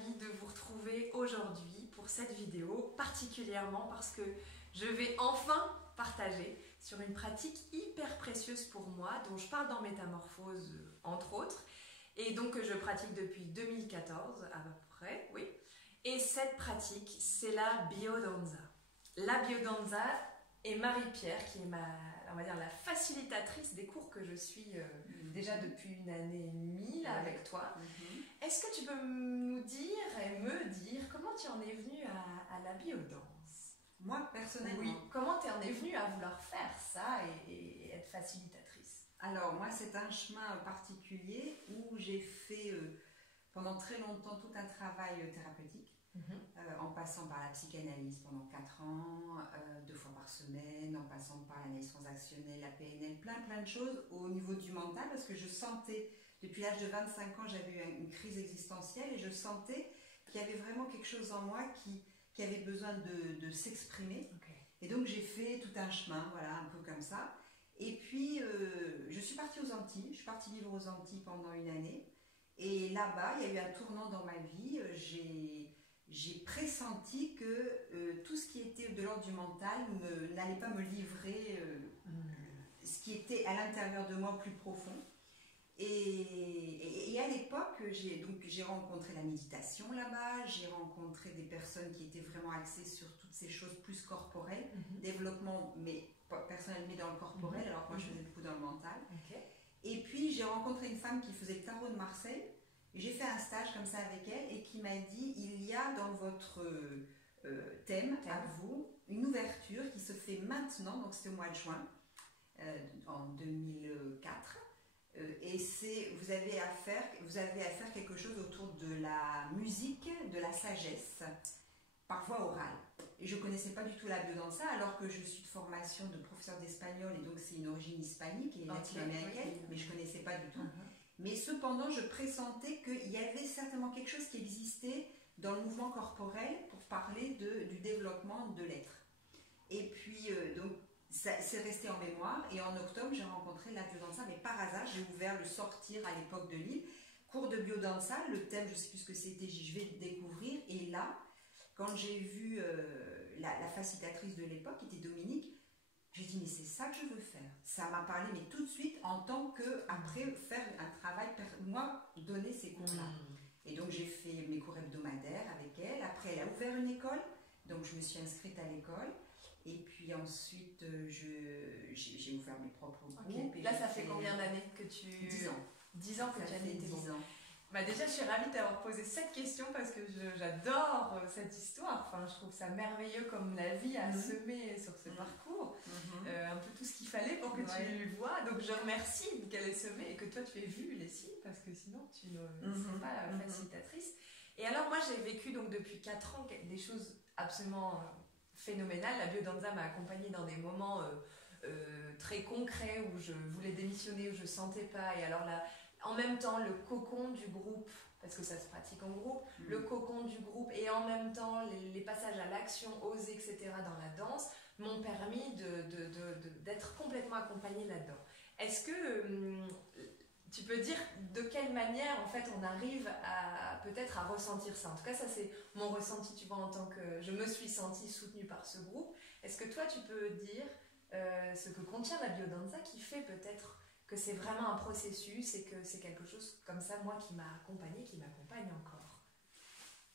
ravie de vous retrouver aujourd'hui pour cette vidéo, particulièrement parce que je vais enfin partager sur une pratique hyper précieuse pour moi, dont je parle dans Métamorphose entre autres, et donc que je pratique depuis 2014 à peu près, oui. Et cette pratique, c'est la biodanza. La biodanza est Marie-Pierre, qui est on va dire, la facilitatrice des cours que je suis déjà depuis une année et demie là, avec toi. Est-ce que tu peux nous dire et me dire comment tu en es venue à la biodanse? Moi, personnellement. Oui. Comment tu en es venue à vouloir faire ça et être facilitatrice? Alors, moi, c'est un chemin particulier où j'ai fait pendant très longtemps tout un travail thérapeutique, en passant par la psychanalyse pendant 4 ans, 2 fois par semaine, en passant par l'analyse transactionnelle, la PNL, plein de choses au niveau du mental, parce que je sentais, depuis l'âge de 25 ans, j'avais eu une crise existentielle et je sentais qu'il y avait vraiment quelque chose en moi qui avait besoin de s'exprimer. Et donc j'ai fait tout un chemin, voilà, un peu comme ça. Et puis je suis partie aux Antilles, je suis partie vivre aux Antilles pendant une année. Et là-bas, il y a eu un tournant dans ma vie. J'ai pressenti que tout ce qui était de l'ordre du mental n'allait pas me livrer ce qui était à l'intérieur de moi plus profond. Et à l'époque, j'ai rencontré la méditation là-bas, j'ai rencontré des personnes qui étaient vraiment axées sur toutes ces choses plus corporelles, développement mais personnel mais dans le corporel, alors que moi je faisais beaucoup dans le mental. Et puis j'ai rencontré une femme qui faisait le tarot de Marseille, et j'ai fait un stage comme ça avec elle, et qui m'a dit, il y a dans votre thème à vous une ouverture qui se fait maintenant, donc c'était au mois de juin, en 2004. Et vous avez à faire quelque chose autour de la musique, de la sagesse, parfois orale. Et je ne connaissais pas du tout la biodanza, alors que je suis de formation de professeur d'espagnol, et donc c'est une origine hispanique et latino-américaine, mais je ne connaissais pas du tout. Mais cependant, je pressentais qu'il y avait certainement quelque chose qui existait dans le mouvement corporel pour parler du développement de l'être. Et puis, donc, c'est resté en mémoire, et en octobre j'ai rencontré la biodanza, mais par hasard j'ai ouvert le sortir à l'époque de Lille, cours de biodanza, le thème je ne sais plus ce que c'était, je vais le découvrir, et là quand j'ai vu la facilitatrice de l'époque qui était Dominique, j'ai dit mais c'est ça que je veux faire, ça m'a parlé mais tout de suite en tant que après faire un travail, moi donner ces cours là. Et donc j'ai fait mes cours hebdomadaires avec elle, après elle a ouvert une école, donc je me suis inscrite à l'école. Et puis ensuite, j'ai ouvert mes propres groupes. Là, ça fait combien d'années que tu... 10 ans. 10 ans que tu as fait 10 ans. Bah déjà, je suis ravie de t'avoir posé cette question parce que j'adore cette histoire. Enfin, je trouve ça merveilleux comme la vie a semé sur ce parcours. Un peu tout ce qu'il fallait pour que tu vois. Donc, je remercie qu'elle ait semé et que toi, tu aies vu les signes parce que sinon, tu ne serais pas la facilitatrice. Et alors, moi, j'ai vécu donc depuis 4 ans des choses absolument... phénoménal. La biodanza m'a accompagnée dans des moments très concrets où je voulais démissionner, où je ne sentais pas. Et alors là, en même temps, le cocon du groupe, parce que ça se pratique en groupe, le cocon du groupe et en même temps les passages à l'action, oser, etc. dans la danse m'ont permis d'être complètement accompagnée là-dedans. Est-ce que... tu peux dire de quelle manière en fait on arrive peut-être à ressentir ça. En tout cas, ça c'est mon ressenti, tu vois, en tant que je me suis sentie soutenue par ce groupe. Est-ce que toi tu peux dire ce que contient la biodanza qui fait peut-être que c'est vraiment un processus et que c'est quelque chose comme ça, moi, qui m'a accompagnée, qui m'accompagne encore?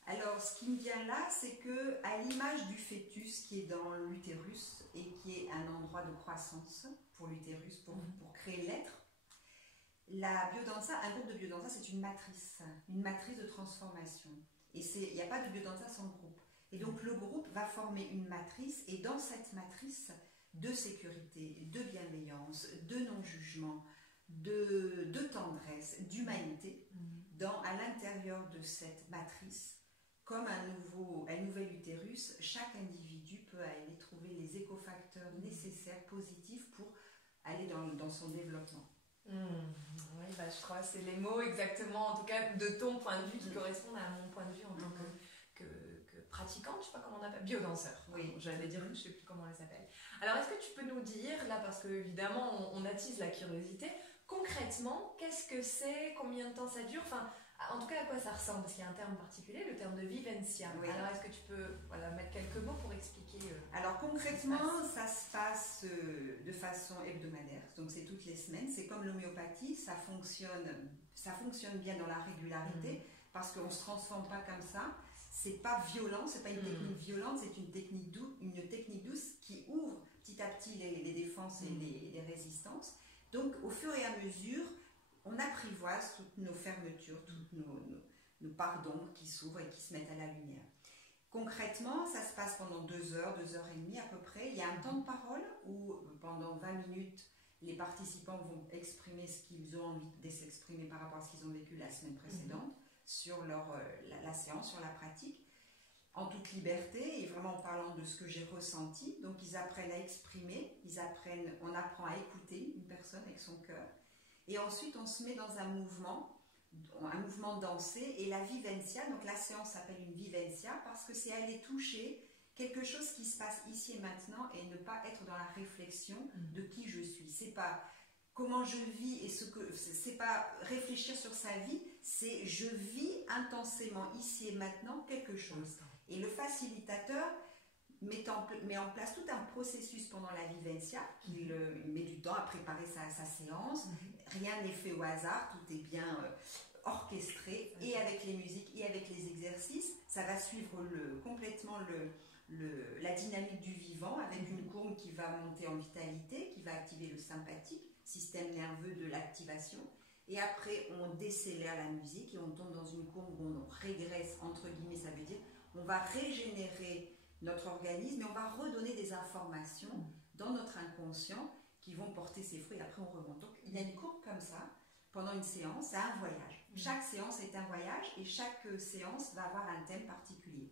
Alors, ce qui me vient là, c'est que à l'image du fœtus qui est dans l'utérus et qui est un endroit de croissance pour l'utérus, pour créer l'être, la biodanza, un groupe de biodanza, c'est une matrice de transformation. Et il n'y a pas de biodanza sans groupe. Et donc le groupe va former une matrice, et dans cette matrice de sécurité, de bienveillance, de non-jugement, de tendresse, d'humanité, à l'intérieur de cette matrice, comme un nouvel utérus, chaque individu peut aller trouver les écofacteurs nécessaires, positifs, pour aller dans son développement. Oui, bah, je crois que c'est les mots exactement, en tout cas de ton point de vue, qui correspondent à mon point de vue en tant que pratiquante, je ne sais pas comment on appelle, biodanseur. Oui, j'allais dire, je ne sais plus comment on les appelle. Alors, est-ce que tu peux nous dire, là, parce que évidemment on attise la curiosité, concrètement, qu'est-ce que c'est, combien de temps ça dure, enfin, En tout cas, à quoi ça ressemble? Parce qu'il y a un terme particulier, le terme de vivencia. Oui. Alors, est-ce que tu peux mettre quelques mots pour expliquer Alors, concrètement, ça se passe de façon hebdomadaire. Donc, c'est toutes les semaines. C'est comme l'homéopathie, ça fonctionne bien dans la régularité parce qu'on ne se transforme pas comme ça. C'est pas violent, c'est pas une technique violente, c'est une technique douce qui ouvre petit à petit les défenses et les résistances. Donc, au fur et à mesure, on apprivoise toutes nos fermetures, tous nos pardons qui s'ouvrent et qui se mettent à la lumière. Concrètement, ça se passe pendant 2 heures, 2 heures et demie à peu près. Il y a un temps de parole où pendant 20 minutes, les participants vont exprimer ce qu'ils ont envie de s'exprimer par rapport à ce qu'ils ont vécu la semaine précédente, sur la séance, sur la pratique, en toute liberté et vraiment en parlant de ce que j'ai ressenti. Donc ils apprennent à exprimer, on apprend à écouter une personne avec son cœur. Et ensuite, on se met dans un mouvement dansé. Et la vivencia, donc la séance s'appelle une vivencia parce que c'est aller toucher quelque chose qui se passe ici et maintenant et ne pas être dans la réflexion de qui je suis. C'est pas comment je vis et c'est pas réfléchir sur sa vie, c'est je vis intensément ici et maintenant quelque chose. Et le facilitateur met en place tout un processus pendant la vivencia, il met du temps à préparer sa séance. Rien n'est fait au hasard, tout est bien orchestré, et avec les musiques et avec les exercices. Ça va suivre complètement la dynamique du vivant, avec une courbe qui va monter en vitalité, qui va activer le sympathique, système nerveux de l'activation. Et après, on décélère la musique et on tombe dans une courbe où on régresse, entre guillemets, ça veut dire on va régénérer notre organisme et on va redonner des informations dans notre inconscient qui vont porter ses fruits et après on remonte. Donc il y a une courbe comme ça pendant une séance, c'est un voyage. Chaque séance est un voyage et chaque séance va avoir un thème particulier.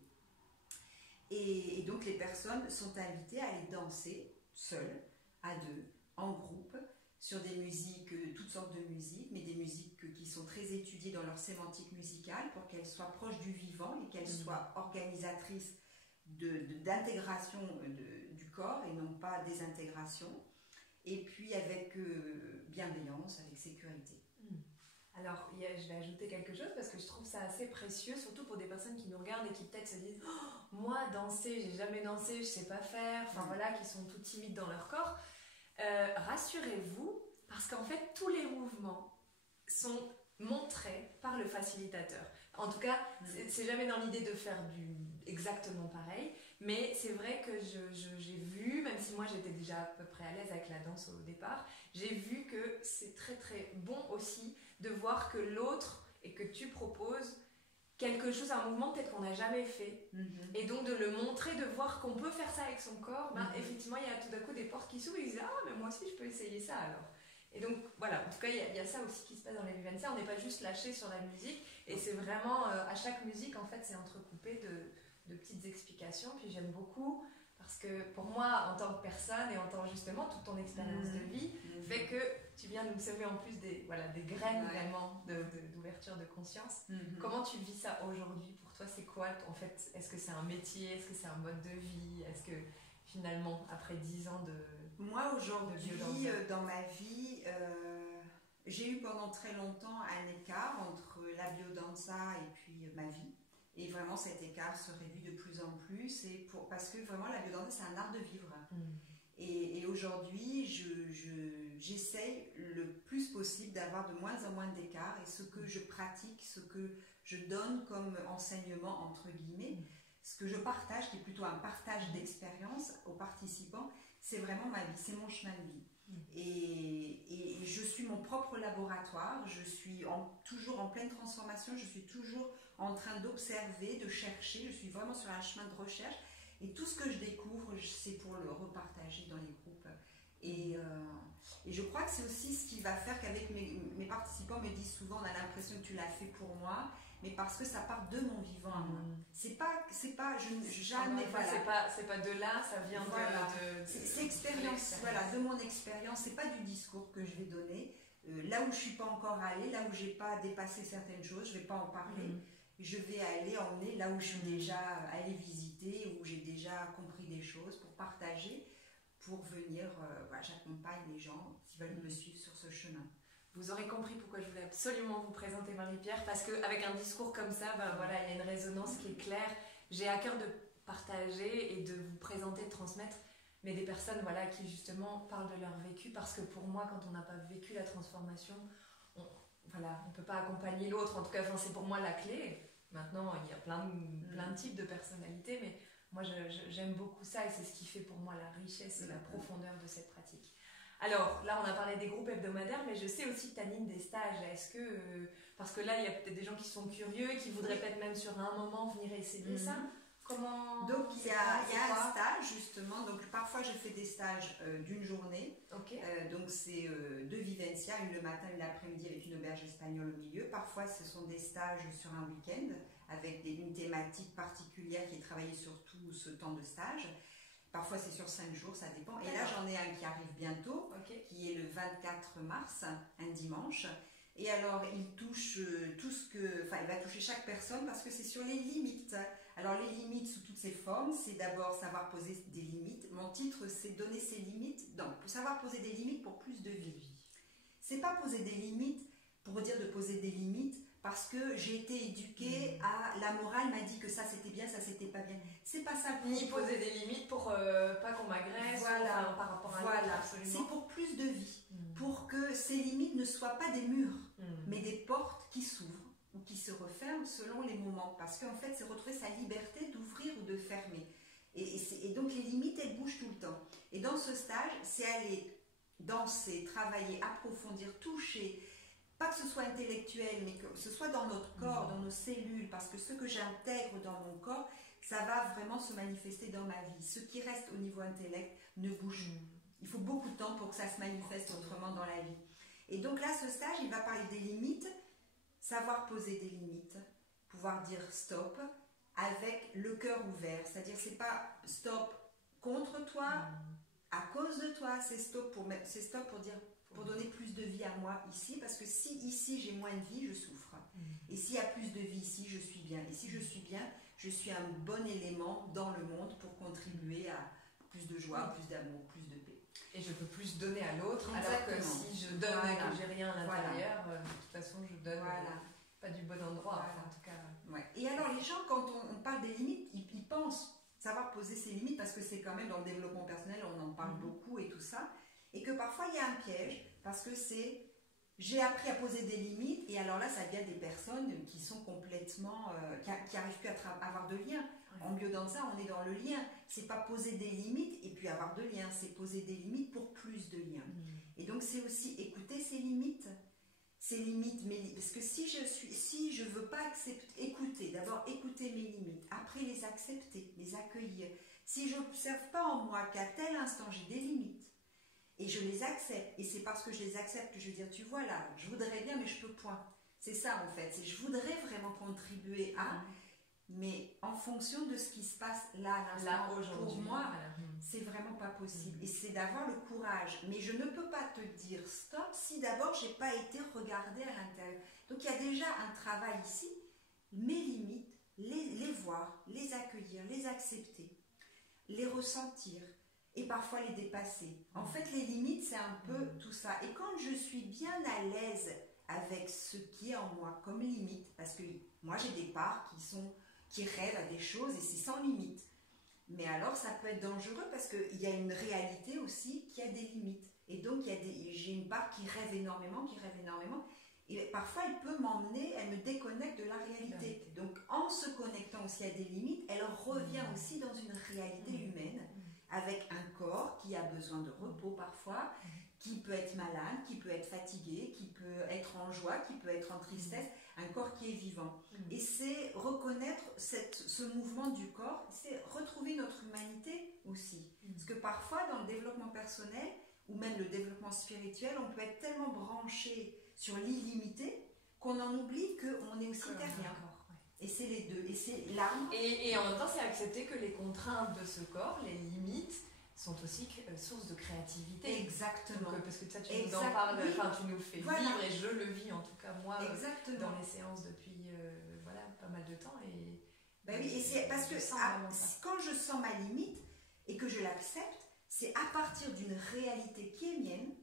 Et donc les personnes sont invitées à aller danser seules, à deux, en groupe, sur des musiques, toutes sortes de musiques, mais des musiques qui sont très étudiées dans leur sémantique musicale pour qu'elles soient proches du vivant et qu'elles soient organisatrices d'intégration du corps et non pas désintégration, et puis avec bienveillance, avec sécurité. Alors, je vais ajouter quelque chose parce que je trouve ça assez précieux, surtout pour des personnes qui nous regardent et qui peut-être se disent « Moi, danser, j'ai jamais dansé, je sais pas faire », enfin voilà, qui sont tout timides dans leur corps. Rassurez-vous, parce qu'en fait, tous les mouvements sont montrés par le facilitateur. En tout cas, c'est jamais dans l'idée de faire exactement pareil, mais c'est vrai que j'ai vu, même si moi j'étais déjà à peu près à l'aise avec la danse au départ, j'ai vu que c'est très très bon aussi de voir que l'autre et que tu proposes quelque chose, un mouvement peut-être qu'on n'a jamais fait, et donc de le montrer, de voir qu'on peut faire ça avec son corps, effectivement il y a tout d'un coup des portes qui s'ouvrent et ils disent « Ah, mais moi aussi je peux essayer ça alors ». Et donc voilà, en tout cas il y a ça aussi qui se passe dans les vivencia, on n'est pas juste lâché sur la musique, et c'est vraiment, à chaque musique en fait c'est entrecoupé de petites explications, puis j'aime beaucoup, parce que pour moi en tant que personne et en tant justement toute ton expérience de vie, fait que tu viens nous semer en plus des graines vraiment d'ouverture de conscience. Comment tu vis ça aujourd'hui? Pour toi c'est quoi en fait? Est-ce que c'est un métier? Est-ce que c'est un mode de vie? Est-ce que finalement après 10 ans Moi aujourd'hui dans ma vie, j'ai eu pendant très longtemps un écart entre la biodanza et puis ma vie. Et vraiment cet écart se réduit de plus en plus parce que vraiment la biodanza c'est un art de vivre. Et aujourd'hui j'essaye le plus possible d'avoir de moins en moins d'écart, et ce que je pratique, ce que je donne comme enseignement entre guillemets, ce que je partage, qui est plutôt un partage d'expérience aux participants, c'est vraiment ma vie, c'est mon chemin de vie. Et je suis mon propre laboratoire, je suis toujours en pleine transformation, je suis toujours en train d'observer, de chercher, je suis vraiment sur un chemin de recherche, et tout ce que je découvre, c'est pour le repartager dans les groupes. Et je crois que c'est aussi ce qui va faire qu'avec mes participants me disent souvent, on a l'impression que tu l'as fait pour moi, mais parce que ça part de mon vivant à moi. C'est pas jamais, voilà. C'est pas de là, ça vient c'est l'expérience, voilà, de mon expérience, c'est pas du discours que je vais donner. Là où je suis pas encore allée, là où j'ai pas dépassé certaines choses, je vais pas en parler. Je vais aller emmener là où je suis déjà allée visiter, où j'ai déjà compris des choses, pour partager, pour venir, j'accompagne les gens qui veulent me suivre sur ce chemin. vous aurez compris pourquoi je voulais absolument vous présenter Marie-Pierre, parce qu'avec un discours comme ça, ben voilà, il y a une résonance qui est claire. J'ai à cœur de partager et de vous présenter, de transmettre, mais des personnes voilà, qui justement parlent de leur vécu, parce que pour moi, quand on n'a pas vécu la transformation, on ne peut pas accompagner l'autre. En tout cas, enfin, c'est pour moi la clé. Maintenant, il y a plein de types de personnalités, mais moi, j'aime beaucoup ça et c'est ce qui fait pour moi la richesse et la profondeur de cette pratique. Alors, là, on a parlé des groupes hebdomadaires, mais je sais aussi que tu animes des stages. Est-ce que... parce que là, il y a peut-être des gens qui sont curieux et qui voudraient peut-être même sur un moment venir essayer ça. Comment... Donc, il y a un stage, justement. Donc, parfois, je fais des stages d'une journée. Okay. Donc, c'est de Vivencia, une le matin, une l'après-midi, avec une auberge espagnole au milieu. Parfois, ce sont des stages sur un week-end, avec une thématique particulière qui est travaillée sur tout ce temps de stage. Parfois, c'est sur 5 jours, ça dépend. Et là, j'en ai un qui arrive bientôt, qui est le 24 mars, un dimanche. Et alors, il touche tout ce que... Enfin, il va toucher chaque personne parce que c'est sur les limites. Alors, les limites sous toutes ces formes, c'est d'abord savoir poser des limites. Mon titre, c'est donner ses limites. Donc, savoir poser des limites pour plus de vie. C'est pas poser des limites pour dire de poser des limites parce que j'ai été éduquée à... La morale m'a dit que ça, c'était bien, ça, c'était pas bien. C'est pas ça. Ni poser des limites pour pas qu'on m'agresse par rapport à voilà. C'est pour plus de vie. Pour que ces limites ne soient pas des murs, mais des portes qui s'ouvrent ou qui se referment selon les moments. Parce qu'en fait, c'est retrouver sa liberté d'ouvrir ou de fermer. Et donc, les limites, elles bougent tout le temps. Et dans ce stage, c'est aller danser, travailler, approfondir, toucher, pas que ce soit intellectuel, mais que ce soit dans notre corps, dans nos cellules, parce que ce que j'intègre dans mon corps, ça va vraiment se manifester dans ma vie. Ce qui reste au niveau intellect ne bouge pas. Il faut beaucoup de temps pour que ça se manifeste autrement dans la vie. Et donc là, ce stage, il va parler des limites, savoir poser des limites, pouvoir dire stop avec le cœur ouvert. C'est-à-dire, c'est pas stop contre toi, à cause de toi, c'est stop pour dire, pour donner plus de vie à moi ici, parce que si ici j'ai moins de vie, je souffre. Et s'il y a plus de vie ici, je suis bien. Et si je suis bien, je suis un bon élément dans le monde pour contribuer à plus de joie, plus d'amour, plus de paix. Et je peux plus donner à l'autre, alors que si je donne et que j'ai rien à l'intérieur, de toute façon je donne pas du bon endroit, en tout cas. Ouais. Et alors les gens, quand on parle des limites, ils pensent savoir poser ses limites, parce que c'est quand même dans le développement personnel, on en parle beaucoup et tout ça, et que parfois il y a un piège, parce que c'est j'ai appris à poser des limites, et alors là ça vient des personnes qui sont complètement, qui n'arrivent plus à avoir de lien. En biodanza, on est dans le lien. C'est pas poser des limites et puis avoir de liens, c'est poser des limites pour plus de liens. Et donc c'est aussi écouter ses limites, parce que si je veux pas écouter, d'abord écouter mes limites, après les accepter, les accueillir. Si je n'observe pas en moi qu'à tel instant j'ai des limites et je les accepte, et c'est parce que je les accepte que je veux dire, tu vois là, je voudrais bien mais je peux point. C'est ça en fait, c'est je voudrais vraiment contribuer à... Mais en fonction de ce qui se passe là aujourd'hui, pour moi, c'est vraiment pas possible. Et c'est d'avoir le courage. Mais je ne peux pas te dire stop si d'abord j'ai pas été regardée à l'intérieur. Donc il y a déjà un travail ici. Mes limites, les voir, les accueillir, les accepter, les ressentir et parfois les dépasser. En fait, les limites, c'est un peu tout ça. Et quand je suis bien à l'aise avec ce qui est en moi comme limite, parce que moi j'ai des parts qui rêvent à des choses et c'est sans limite. Mais alors ça peut être dangereux parce qu'il y a une réalité aussi qui a des limites. Et donc j'ai une part qui rêve énormément, et parfois elle peut m'emmener, elle me déconnecte de la réalité. Donc en se connectant aussi à des limites, elle revient aussi dans une réalité humaine, avec un corps qui a besoin de repos parfois, qui peut être malade, qui peut être fatigué, qui peut être en joie, qui peut être en tristesse, un corps qui est vivant. Et c'est reconnaître ce mouvement du corps, c'est retrouver notre humanité aussi. Parce que parfois, dans le développement personnel, ou même le développement spirituel, on peut être tellement branché sur l'illimité qu'on en oublie qu'on est aussi terrien. Et c'est les deux, et c'est l'âme. Et en même temps, c'est accepter que les contraintes de ce corps, les limites, sont aussi source de créativité. Exactement. Donc, parce que ça, tu nous en parles, enfin, tu nous le fais vivre, et je le vis en tout cas, moi, dans les séances depuis pas mal de temps. Et c'est parce que quand je sens ma limite et que je l'accepte, c'est à partir d'une réalité qui est mienne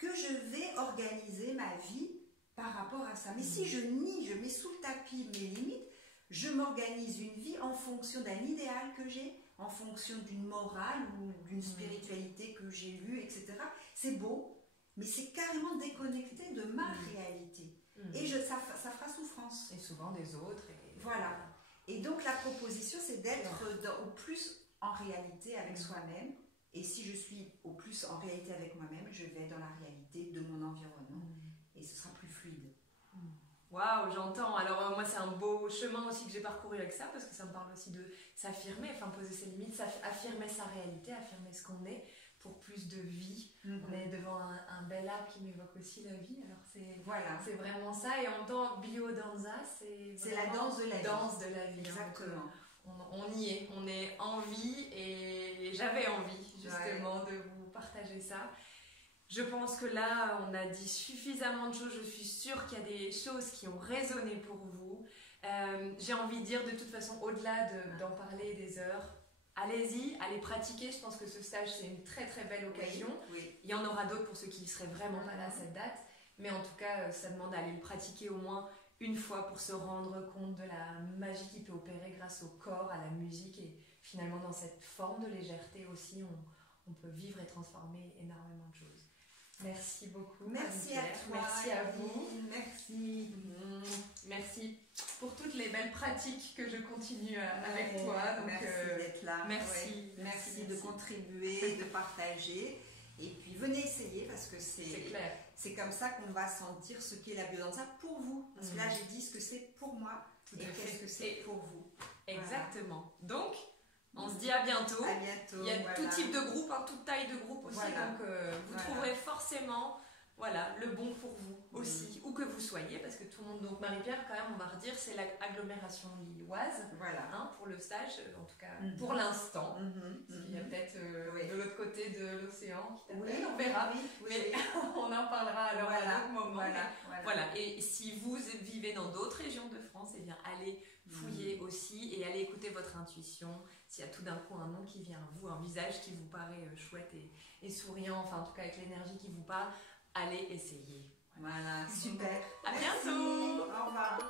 que je vais organiser ma vie par rapport à ça. Mais si je nie, je mets sous le tapis mes limites, je m'organise une vie en fonction d'un idéal que j'ai, en fonction d'une morale ou d'une spiritualité que j'ai lue, etc. C'est beau, mais c'est carrément déconnecté de ma réalité. Et ça fera souffrance. Et souvent des autres. Voilà. Et donc la proposition, c'est d'être au plus en réalité avec soi-même. Et si je suis au plus en réalité avec moi-même, je vais dans la réalité de mon environnement. Et ce sera plus fluide. Waouh, j'entends. Alors moi, c'est un beau chemin aussi que j'ai parcouru avec ça, parce que ça me parle aussi de s'affirmer, enfin poser ses limites, affirmer sa réalité, affirmer ce qu'on est pour plus de vie. On est devant un bel arbre qui m'évoque aussi la vie. Alors c'est vraiment ça. Et en même temps, biodanza, c'est la danse de la vie. Danse de la vie. Exactement. On y est, on est en vie, et j'avais envie justement de vous partager ça. Je pense que là, on a dit suffisamment de choses. Je suis sûre qu'il y a des choses qui ont résonné pour vous. J'ai envie de dire, de toute façon, au-delà d'en parler des heures, allez-y, allez pratiquer. Je pense que ce stage, c'est une très très belle occasion. Oui. Il y en aura d'autres pour ceux qui ne seraient vraiment pas là à cette date. Mais en tout cas, ça demande d'aller le pratiquer au moins une fois pour se rendre compte de la magie qui peut opérer grâce au corps, à la musique. Et finalement, dans cette forme de légèreté aussi, on peut vivre et transformer énormément de choses. Merci beaucoup. Merci à toi. Merci à vous. Merci. Merci pour toutes les belles pratiques que je continue avec toi. Donc, merci d'être là. Merci. Merci de contribuer, de partager. Et puis venez essayer parce que c'est comme ça qu'on va sentir ce qu'est la biodanza pour vous. Parce que là, j'ai dit ce que c'est pour moi et qu'est-ce que c'est pour vous. Exactement. Voilà. Donc, on se dit à bientôt. À bientôt. Il y a tout type de groupe, toute taille de groupe aussi. Donc, vous trouverez forcément le bon pour vous aussi, où que vous soyez, parce que tout le monde. Donc, Marie-Pierre, quand même, on va redire, c'est l'agglomération lilloise. Pour le stage, en tout cas, pour l'instant. Il y a peut-être de l'autre côté de l'océan qui t'appelle, on verra. Mais on en parlera alors à un autre moment. Voilà. Et si vous vivez dans d'autres régions de France, eh bien, allez fouiller aussi et allez écouter votre intuition. S'il y a tout d'un coup un nom qui vient à vous, un visage qui vous paraît chouette et souriant, enfin en tout cas avec l'énergie qui vous parle, allez essayer. Voilà, super. À bientôt. Au revoir.